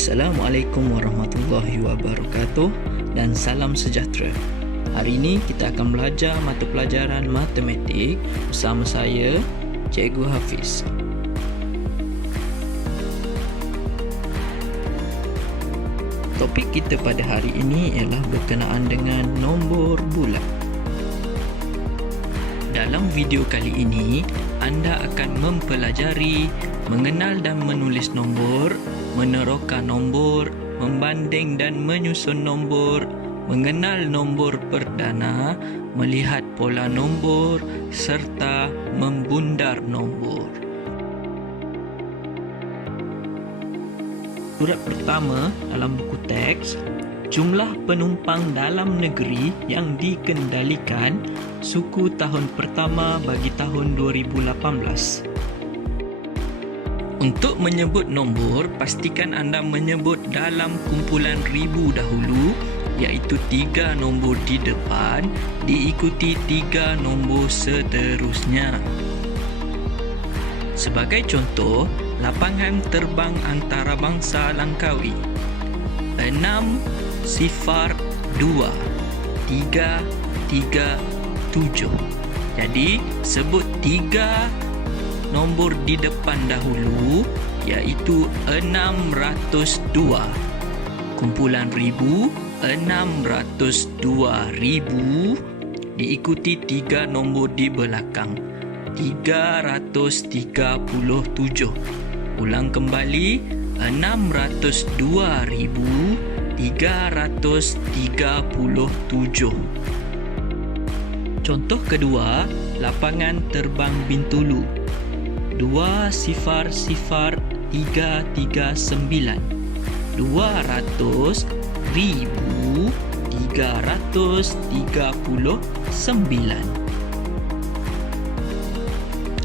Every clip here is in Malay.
Assalamualaikum warahmatullahi wabarakatuh dan salam sejahtera. Hari ini kita akan belajar mata pelajaran matematik bersama saya, Cikgu Hafiz. Topik kita pada hari ini ialah berkenaan dengan nombor bulat. Dalam video kali ini, anda akan mempelajari mengenal dan menulis nombor, meneroka nombor, membanding dan menyusun nombor, mengenal nombor perdana, melihat pola nombor, serta membundar nombor. Surat pertama dalam buku teks, jumlah penumpang dalam negeri yang dikendalikan suku tahun pertama bagi tahun 2018. Untuk menyebut nombor, pastikan anda menyebut dalam kumpulan ribu dahulu, iaitu 3 nombor di depan, diikuti 3 nombor seterusnya. Sebagai contoh, lapangan terbang antarabangsa Langkawi 602 337. Jadi, sebut 3 nombor di depan dahulu, iaitu 602. Kumpulan ribu 602,000 diikuti 3 nombor di belakang 337. Ulang kembali, 602,337. Contoh kedua, lapangan terbang Bintulu 200,339. 200,339.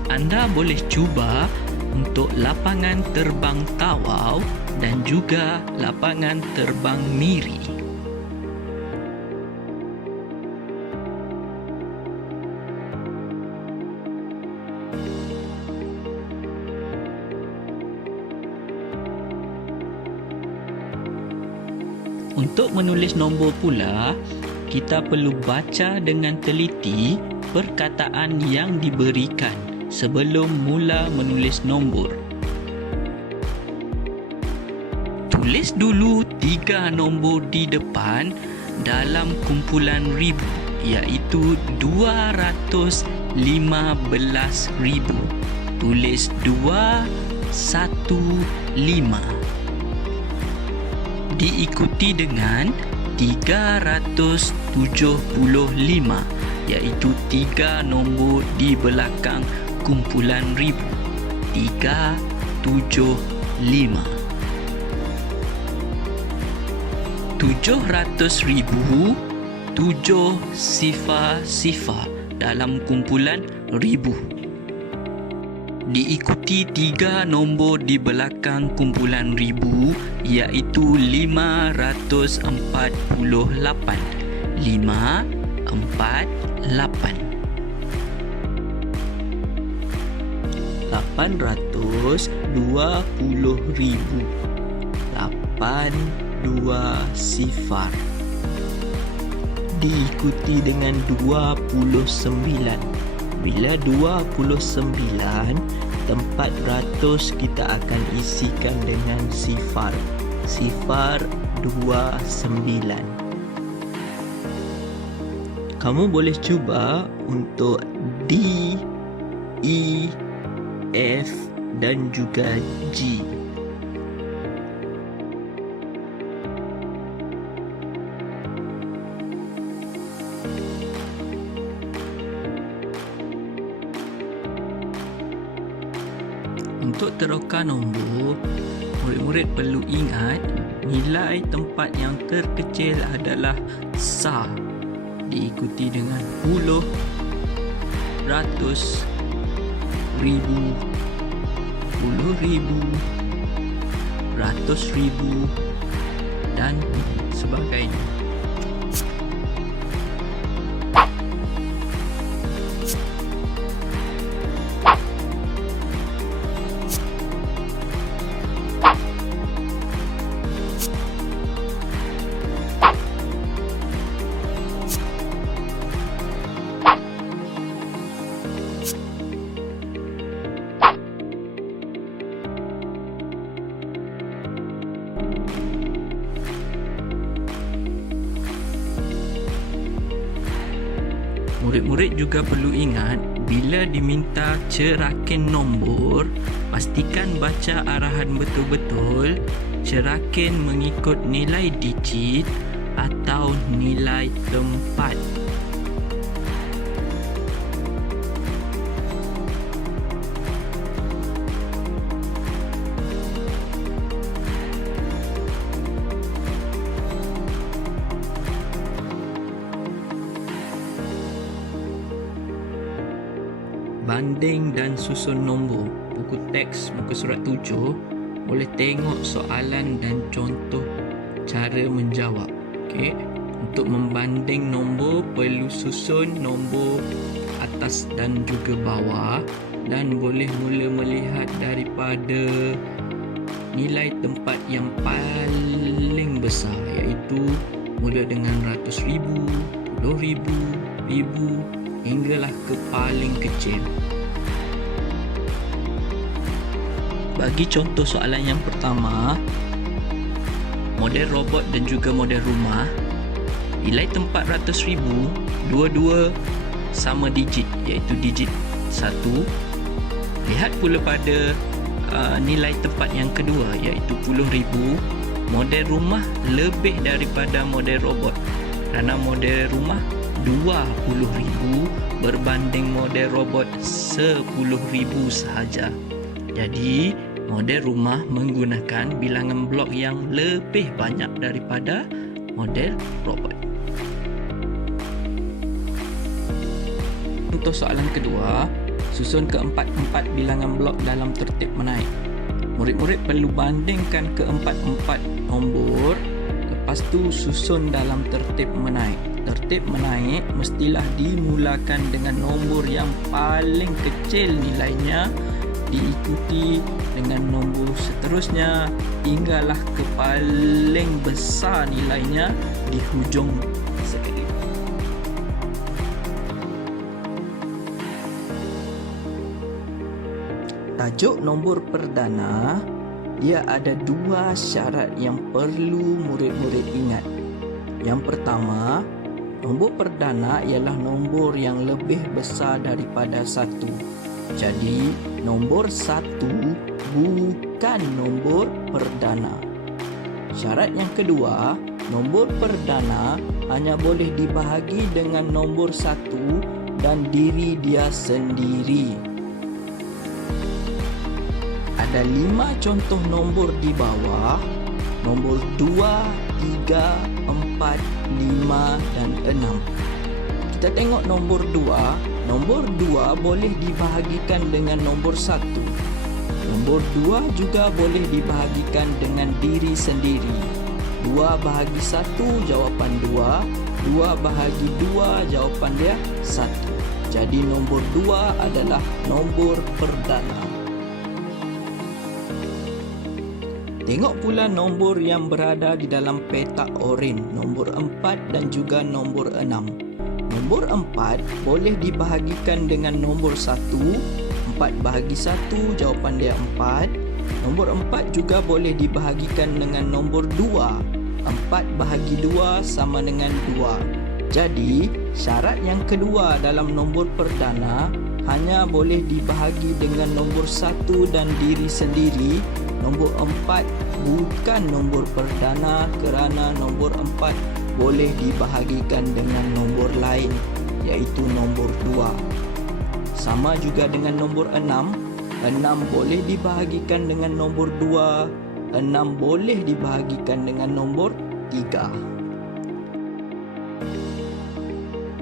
Anda boleh cuba untuk lapangan terbang Tawau dan juga lapangan terbang Miri. Untuk menulis nombor pula, kita perlu baca dengan teliti perkataan yang diberikan sebelum mula menulis nombor. Tulis dulu 3 nombor di depan dalam kumpulan ribu, iaitu 215,000. Tulis 215. Diikuti dengan 375, iaitu 3 nombor di belakang kumpulan ribu 375. 700,000 7 sifar dalam kumpulan ribu. Diikuti 3 nombor di belakang kumpulan ribu, iaitu 548. 548. 820,000. 820. Diikuti dengan 29. Bila 29, tempat ratus kita akan isikan dengan sifar. Sifar 29. Kamu boleh cuba untuk D, E, F dan juga G. Untuk teroka nombor, murid-murid perlu ingat nilai tempat yang terkecil adalah sah, diikuti dengan puluh, ratus, ribu, puluh ribu, ratus ribu dan sebagainya. Murid-murid juga perlu ingat, bila diminta cerakin nombor, pastikan baca arahan betul-betul. Cerakin mengikut nilai digit atau nilai tempat. Banding dan susun nombor. Buku teks muka surat 7 boleh tengok soalan dan contoh cara menjawab. Okey, untuk membanding nombor perlu susun nombor atas dan juga bawah, dan boleh mula melihat daripada nilai tempat yang paling besar, iaitu mula dengan ratus ribu, puluh ribu, ribu hinggalah ke paling kecil. Bagi contoh soalan yang pertama, model robot dan juga model rumah, nilai tempat ratus ribu, dua-dua sama digit, iaitu digit 1. Lihat pula pada nilai tempat yang kedua, iaitu puluh ribu. Model rumah lebih daripada model robot, kerana model rumah 20,000 berbanding model robot 10,000 sahaja. Jadi, model rumah menggunakan bilangan blok yang lebih banyak daripada model robot. Untuk soalan kedua, susun keempat-empat bilangan blok dalam tertib menaik. Murid-murid perlu bandingkan keempat-empat nombor, lepas tu susun dalam tertib menaik. Tertib menaik mestilah dimulakan dengan nombor yang paling kecil nilainya, diikuti dengan nombor seterusnya hinggalah ke paling besar nilainya di hujung sekali. Tajuk nombor perdana, dia ada dua syarat yang perlu murid-murid ingat. Yang pertama, nombor perdana ialah nombor yang lebih besar daripada 1. Jadi, nombor 1 bukan nombor perdana. Syarat yang kedua, nombor perdana hanya boleh dibahagi dengan nombor 1 dan diri dia sendiri. Ada 5 contoh nombor di bawah, nombor 2, 3, 4, 5 dan 6. Kita tengok nombor 2. Nombor 2 boleh dibahagikan dengan nombor 1. Nombor 2 juga boleh dibahagikan dengan diri sendiri. 2 bahagi 1 jawapan 2. 2 bahagi 2 jawapan dia 1. Jadi nombor 2 adalah nombor perdana. Tengok pula nombor yang berada di dalam petak oren, nombor 4 dan juga nombor 6. Nombor 4 boleh dibahagikan dengan nombor 1. 4 bahagi 1 jawapan dia 4. Nombor 4 juga boleh dibahagikan dengan nombor 2. 4 bahagi 2 sama dengan 2. Jadi, syarat yang kedua dalam nombor perdana hanya boleh dibahagi dengan nombor 1 dan diri sendiri. Nombor 4 bukan nombor perdana kerana nombor 4 boleh dibahagikan dengan nombor lain, iaitu nombor 2. Sama juga dengan nombor 6. 6 boleh dibahagikan dengan nombor 2. 6 boleh dibahagikan dengan nombor 3.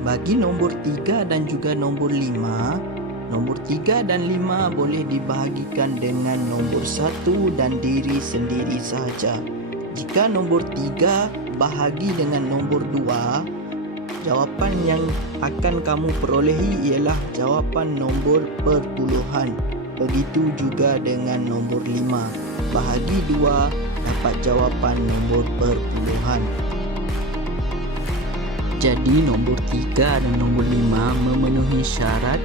Bagi nombor 3 dan juga nombor 5, nombor 3 dan 5 boleh dibahagikan dengan nombor 1 dan diri sendiri sahaja. Jika nombor 3 bahagi dengan nombor 2, jawapan yang akan kamu perolehi ialah jawapan nombor perpuluhan. Begitu juga dengan nombor 5. Bahagi 2 dapat jawapan nombor perpuluhan. Jadi nombor 3 dan nombor 5 memenuhi syarat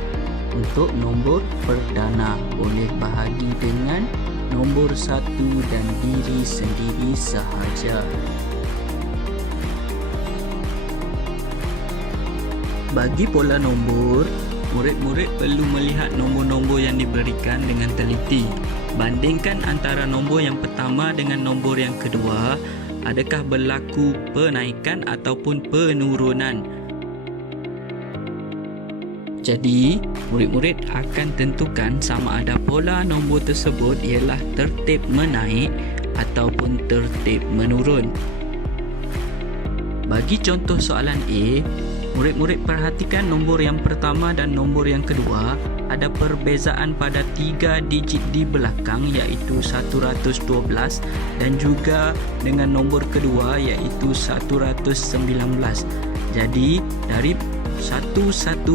untuk nombor perdana, boleh bahagi dengan nombor 1 dan diri sendiri sahaja. Bagi pola nombor, murid-murid perlu melihat nombor-nombor yang diberikan dengan teliti. Bandingkan antara nombor yang pertama dengan nombor yang kedua. Adakah berlaku penaikan ataupun penurunan? Jadi, murid-murid akan tentukan sama ada pola nombor tersebut ialah tertib menaik ataupun tertib menurun. Bagi contoh soalan A, murid-murid perhatikan nombor yang pertama dan nombor yang kedua ada perbezaan pada 3 digit di belakang iaitu 112 dan juga dengan nombor kedua iaitu 119. Jadi dari 112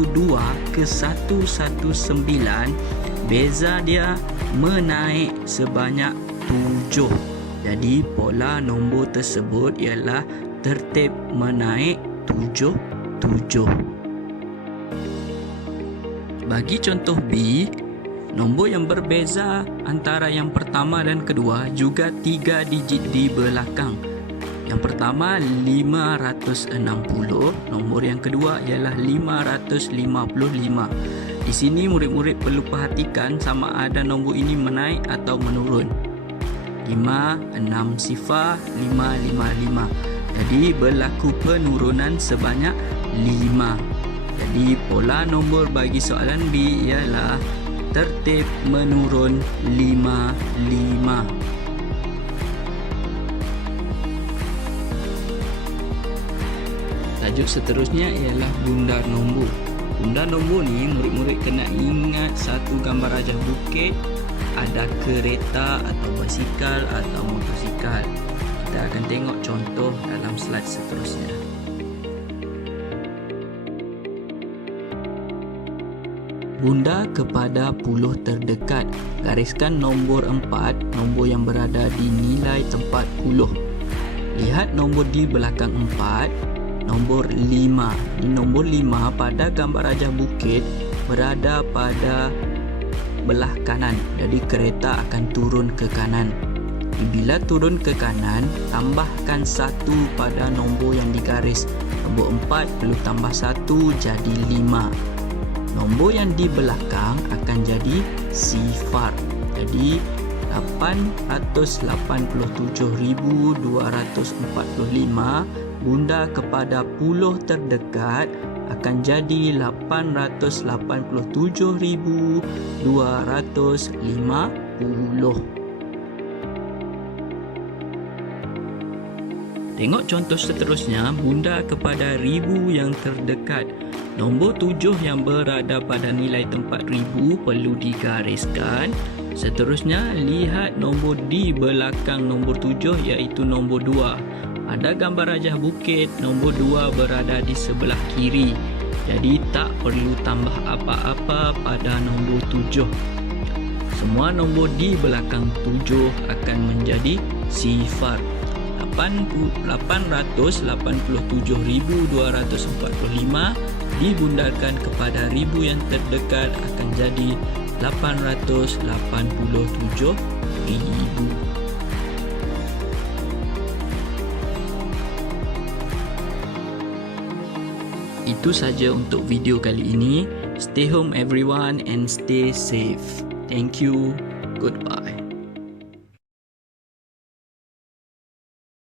ke 119 beza dia menaik sebanyak 7. Jadi pola nombor tersebut ialah tertib menaik 7. Bagi contoh B, nombor yang berbeza antara yang pertama dan kedua juga 3 digit di belakang. Yang pertama 560, nombor yang kedua ialah 555. Di sini murid-murid perlu perhatikan sama ada nombor ini menaik atau menurun. 560, jadi berlaku penurunan sebanyak 5. Jadi pola nombor bagi soalan B ialah tertib menurun 5. Tajuk seterusnya ialah bundar nombor. Bundar nombor ni murid-murid kena ingat satu gambar rajah bukit, ada kereta atau basikal atau motosikal. Kita akan tengok contoh dalam slide seterusnya. Bundar kepada puluh terdekat. Gariskan nombor 4, nombor yang berada di nilai tempat puluh. Lihat nombor di belakang 4, nombor 5. Di nombor 5 pada gambar rajah bukit berada pada belah kanan. Jadi kereta akan turun ke kanan. Bila turun ke kanan, tambahkan 1 pada nombor yang digaris. Nombor 4 perlu tambah 1 jadi 5. Nombor yang di belakang akan jadi sifar. Jadi 887,245 bundar kepada puluh terdekat akan jadi 887,250. Tengok contoh seterusnya, bundar kepada ribu yang terdekat. Nombor 7 yang berada pada nilai tempat ribu perlu digariskan. Seterusnya, lihat nombor di belakang nombor 7 iaitu nombor 2. Ada gambar rajah bukit, nombor 2 berada di sebelah kiri. Jadi tak perlu tambah apa-apa pada nombor 7. Semua nombor di belakang 7 akan menjadi sifar. 887,245 dibundarkan kepada ribu yang terdekat akan jadi 887,000. Itu saja untuk video kali ini. Stay home everyone and stay safe. Thank you. Goodbye.